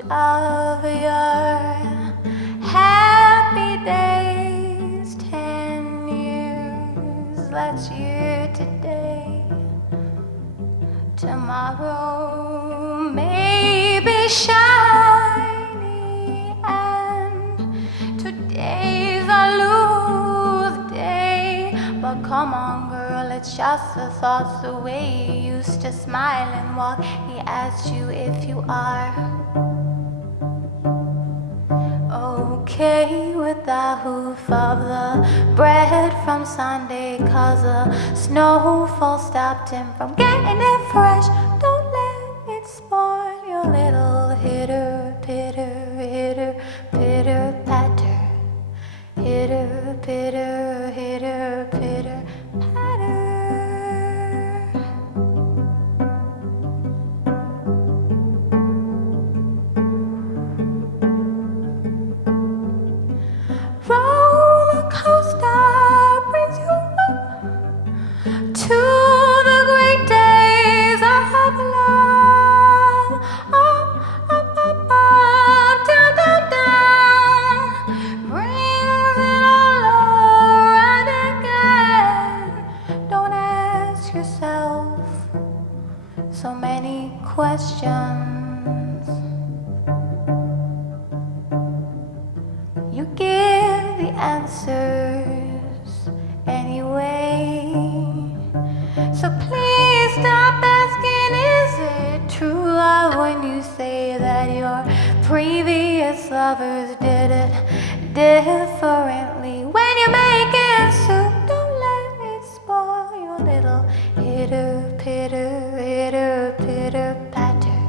of your happy days. 10 years, that's year today. Tomorrow may be shiny, and today's a loose day. But come on, girl, it's just the thoughts, the way you used to smile and walk. He asked you if you are okay with the hoof of the bread from Sunday, 'cause a snowfall stopped him from getting it fresh. Don't let it spoil your little hitter, pitter, hitter, pitter, patter. Hitter, pitter, hitter, pitter, patter. Roller coaster brings you to the great days of love. Up, up, up, up, down, down, down. Brings it all around again. Don't ask yourself so many questions. You give the answers anyway. So please stop asking, is it true love, when you say that your previous lovers did it differently. When you're making soup, don't let it spoil your little hitter, pitter, hitter, pitter, patter.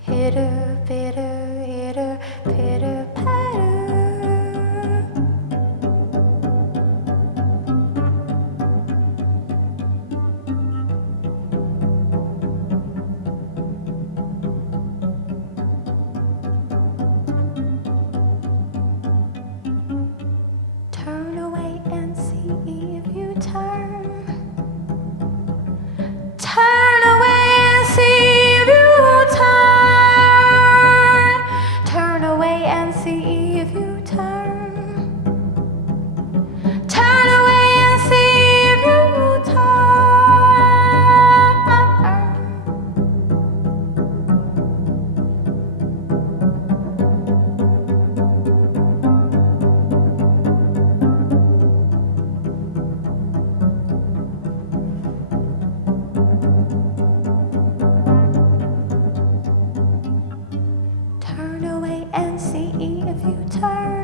Hitter, pitter, hitter, pitter, patter. Turn away and see if you turn. Turn away and see if you turn. Turn away and see if you turn. Turn away and see if you turn. Turn away and see if you turn.